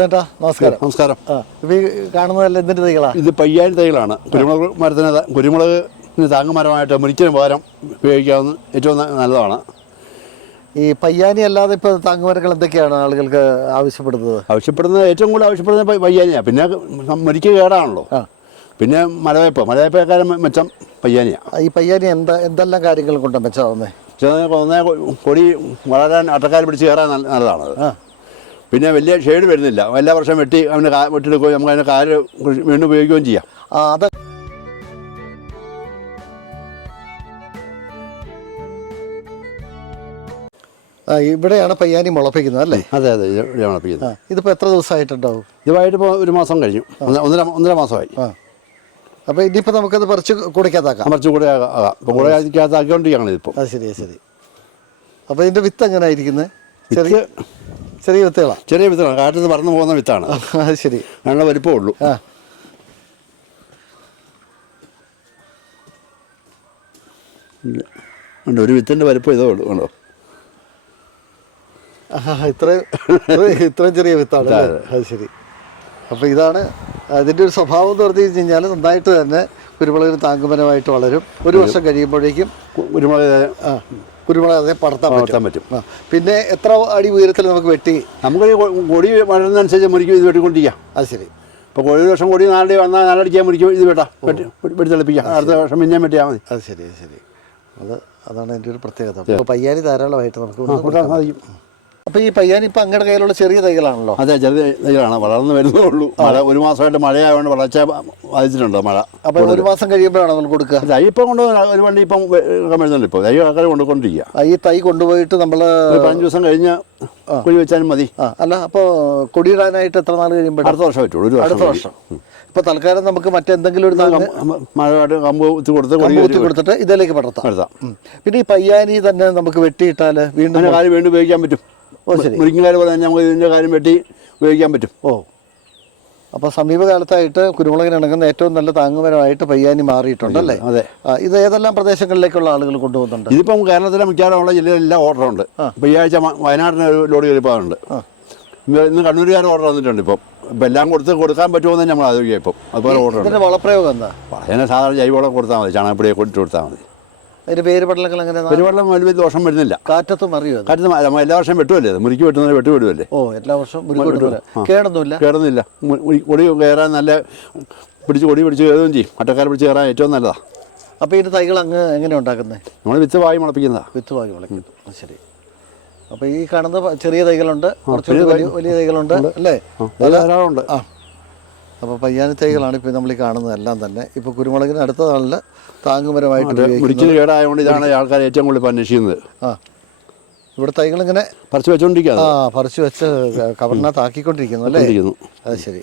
ചേട്ടാ നമസ്കാരം. നമസ്കാരം. ഇപ്പൊ ഈ കാണുന്നതല്ല എന്തിന്റെ തൈകളാ? ഇത് പയ്യാൻ തൈകളാണ്. കുരുമുളക് മരത്തിന് കുരുമുളക് കുരുമുളകിന് താങ്ങുമരമായിട്ട് മുരിക്കിന് പകരം ഉപയോഗിക്കാവുന്ന ഏറ്റവും നല്ലതാണ്. ഈ പയ്യാനി അല്ലാതെ ഇപ്പൊ താങ്ങുമരങ്ങൾ എന്തൊക്കെയാണ് ആളുകൾക്ക് ആവശ്യപ്പെടുന്നത്? ആവശ്യപ്പെടുന്നത് ഏറ്റവും കൂടുതൽ ആവശ്യപ്പെടുന്നത് പയ്യാനിയാണ് പിന്നെ മുരിക്ക് കേടാണല്ലോ. ആ. പിന്നെ മലവേപ്പ് മലവേപ്പേക്കാരം മെച്ചം പയ്യാനിയാണ് ഈ പയ്യാനി എന്താ എന്തെല്ലാം കാര്യങ്ങൾ കൊണ്ടാണ് മെച്ചമാവുന്നത് ഒന്നേ കൊടി വളരാൻ അട്ടക്കാൽ പിടിച്ച് കയറാൻ നല്ലതാണ് പിന്നെ വലിയ ഷെയ്ഡ് വരുന്നില്ല. എല്ലാ വർഷം വെട്ടി അവന് വെട്ടിയെടുക്കുകയും നമുക്ക് അതിന്റെ കാൽ വീണ്ടും ഉപയോഗിക്കുകയും ചെയ്യാം. ആ അത് ആ, ഇവിടെയാണ് പയ്യാനി മുളപ്പിക്കുന്നത് അല്ലേ? അതെ അതെ ഇത് ഇവിടെയാണ് ആ ഉണപ്പിക്കുന്നത് ഇതിപ്പോ എത്ര ദിവസമായിട്ടുണ്ടാവും? ഇതുമായിട്ട് ഇപ്പോൾ ഒരു മാസം കഴിഞ്ഞു. ഒന്ന് ഒന്നര ഒന്നര മാസമായി. അപ്പോൾ അപ്പൊ ഇനിയിപ്പോ നമുക്കത് പറിച്ച് കുടിക്കാത്താക്കാം അമർച്ച് കൂടെ ആകാം ആകാം. ഇപ്പോൾ കൂടെ ആക്കിക്കൊണ്ടിരിക്കുകയാണ് ഇതിപ്പോൾ അത് ശരി അത് ശരി. അപ്പോൾ ഇതിന്റെ വിത്ത് എങ്ങനെയായിരിക്കുന്നത് ചെറിയ വിത്ത് ചെറിയ വിത്തുകളാണ് ചെറിയ വിത്താണ് കാട്ടിൽ നിന്ന് പറന്നു പോകുന്ന വിത്താണ്. അത് ശരി. നല്ല വലിപ്പമേ ഉള്ളൂ. ആ. ഉണ്ട് ഒരു വിത്തിന്റെ വലിപ്പം ഇതേ ഉള്ളൂ കണ്ടോ? ഇത്രയും ഇത്രയും- ചെറിയ വിത്താണ്? അത്. ശരി. അപ്പോൾ ഇതാണ് അതിന്റെ ഒരു സ്വഭാവം എന്ന് പറഞ്ഞു കഴിഞ്ഞാൽ നന്നായിട്ട് തന്നെ കുരുമുളകിന് താങ്ങുമരമായിട്ട് വളരും. ഒരു വർഷം കഴിയുമ്പോഴേക്കും കുരുമുളക് ആ. കുരുമുളക് അതേ പടർത്താൻ വളർത്താൻ പറ്റും. പിന്നെ എത്ര അടി ഉയരത്തിൽ നമുക്ക് വെട്ടി? നമുക്ക് കൊടി വളരുന്നതനുസരിച്ച് മുറിക്കും ഇത് വെട്ടിക്കൊണ്ടിരിക്കാം. അത് ശരി. ഇപ്പോൾ ഒരു വർഷം കൊടി നാലടി വന്നാൽ നാലടിക്കാൻ മുറിക്കും ഇത് വെട്ടാം. വെട്ടി വെട്ടി തെളിപ്പിക്കാം. അടുത്ത വർഷം പിന്നെയും വെട്ടിയാൽ മതി. അത് ശരി അത് ശരി. അത് അതാണ് എന്റെ ഒരു പ്രത്യേകത. അപ്പോൾ പയ്യാനി ധാരാളമായിട്ട് നമുക്ക് സാധിക്കും. അപ്പോൾ ഈ പയ്യാൻ ഇപ്പൊ അങ്ങയുടെ കയ്യിലുള്ള ചെറിയ തൈകളാണല്ലോ? അതെ ചെറിയ തൈകളാണ്. വളർന്നു വരുന്നേ ഉള്ളൂ മഴ ഒരു മാസമായിട്ട് മഴയായതുകൊണ്ട് വളർച്ച ബാധിച്ചിട്ടുണ്ട് മഴ. അപ്പോൾ ഒരു മാസം കഴിയുമ്പോഴാണ് നമ്മൾ കൊടുക്കുക? തൈ ഇപ്പം കൊണ്ട് ഒരു വണ്ടി ഇപ്പം വരുന്നുണ്ട് ഇപ്പോൾ തൈ ആൾക്കാർ കൊണ്ടുകൊണ്ടിരിക്കുക ഈ തൈ കൊണ്ടുപോയിട്ട് നമ്മൾ പതിനഞ്ച് ദിവസം കഴിഞ്ഞ് കുഴി വെച്ചാലും മതി. അല്ല അപ്പോൾ കൊടിയിടാനായിട്ട് എത്ര നാൾ കഴിയുമ്പോൾ അടുത്ത വർഷം പറ്റുള്ളൂ ഒരു അടുത്ത വർഷം. ഇപ്പൊ തൽക്കാലം നമുക്ക് മറ്റെന്തെങ്കിലും ഒരു മഴയായിട്ട് കമ്പ് കുത്തി കൊടുത്ത് കൊടി കമ്പ് കുത്തി കൊടുത്തിട്ട് ഇതിലേക്ക് പടർത്താം. പിന്നെ ഈ പയ്യാനി തന്നെ നമുക്ക് വെട്ടിയിട്ടാൽ വീണ്ടും കാര്യം വീണ്ടും ഉപയോഗിക്കാൻ പറ്റും. ഓ പറഞ്ഞാൽ മുരിങ്ങക്കാര് പോലെ തന്നെ നമുക്ക് ഇതിന്റെ കാര്യം വെട്ടി ഉപയോഗിക്കാൻ പറ്റും. ഓ. അപ്പോൾ സമീപകാലത്തായിട്ട് കുരുമുളകിന് ഇണങ്ങുന്ന ഏറ്റവും നല്ല താങ്ങുമരമായിട്ട് പയ്യാനി മാറിയിട്ടുണ്ട് അല്ലേ? അതെ. ഇത് ഏതെല്ലാം പ്രദേശങ്ങളിലേക്കുള്ള ആളുകൾ കൊണ്ടുപോകുന്നുണ്ട്? ഇതിപ്പം കേരളത്തിലെ മിക്കവാറുമുള്ള ജില്ലയിലെല്ലാം ഓർഡർ ഉണ്ട്. ഈ ആഴ്ച വയനാടിന് ഒരു ലോഡ് കയറിപ്പോകാറുണ്ട് ഇന്ന് കണ്ണൂരുകാർ ഓർഡർ വന്നിട്ടുണ്ട് ഇപ്പം. ഇപ്പം എല്ലാം കൊടുത്ത് കൊടുക്കാൻ പറ്റുമോ എന്ന് നമ്മൾ ആലോചിക്കുക ഇപ്പം. അതുപോലെ ഓർഡർ ഇതിന്റെ വളപ്രയോഗം എന്താ? അതിനെ സാധാരണ ജൈവവളം കൊടുത്താൽ മതി ചാണകപ്പൊടിയെ കൊടുത്തു കൊടുത്താൽ മതി. അതിന്റെ പേര് പടലങ്ങൾ എങ്ങനെ ഒരു വെള്ളം വലിയ ദോഷം വരുന്നില്ല. കാറ്റത്തും അറിയോ അത് എല്ലാ വർഷം വെട്ടുമല്ലേ മുറിക്ക് വെട്ടുന്നത് വെട്ട് വിടുമല്ലേ ഓ എല്ലാ വർഷവും മുരുകൊടുക്കില്ല കേടൊന്നുമില്ല? കയറുന്നില്ല മു- മുറി- കൊടി കയറാൻ നല്ല പിടിച്ച് ഒടി പിടിച്ച് കയറുകയും ചെയ്യും. അട്ടക്കാർ പിടിച്ച് കയറാൻ ഏറ്റവും നല്ലതാണ് അപ്പോൾ ഇതിന്റെ തൈകൾ അങ്ങ് എങ്ങനെയാണ് ഉണ്ടാക്കുന്നത് നമ്മൾ വിത്ത് വായി മുളപ്പിക്കുന്നതാണ് വിത്ത് വായി മുളപ്പിക്കുന്നു ശരി. അപ്പോൾ ഈ കാണുന്ന ചെറിയ തൈകളുണ്ട്. വലിയ വലിയ തൈകളുണ്ട് അല്ലേ? ധാരാളമുണ്ട്. ആ. അപ്പോൾ പയ്യാനി തൈകളാണ് ഇപ്പോൾ നമ്മൾ ഈ കാണുന്നതെല്ലാം തന്നെ. ഇപ്പോൾ കുരുമുളകിന് അടുത്ത നാളിൽ താങ്ങുമരമായിട്ട് ഉപയോഗിക്കും കേടായതുകൊണ്ട് ഇതാണ് ആൾക്കാർ ഏറ്റവും കൂടുതൽ ഇപ്പോൾ അന്വേഷിക്കുന്നത് ആ. ഇവിടെ തൈകൾ ഇങ്ങനെ പറിച്ചു വെച്ചുകൊണ്ടിരിക്കുക ആ പറിച്ചു വെച്ച് കവറിനകത്ത് ആക്കിക്കൊണ്ടിരിക്കുന്നു അല്ലേ? അത് ശരി.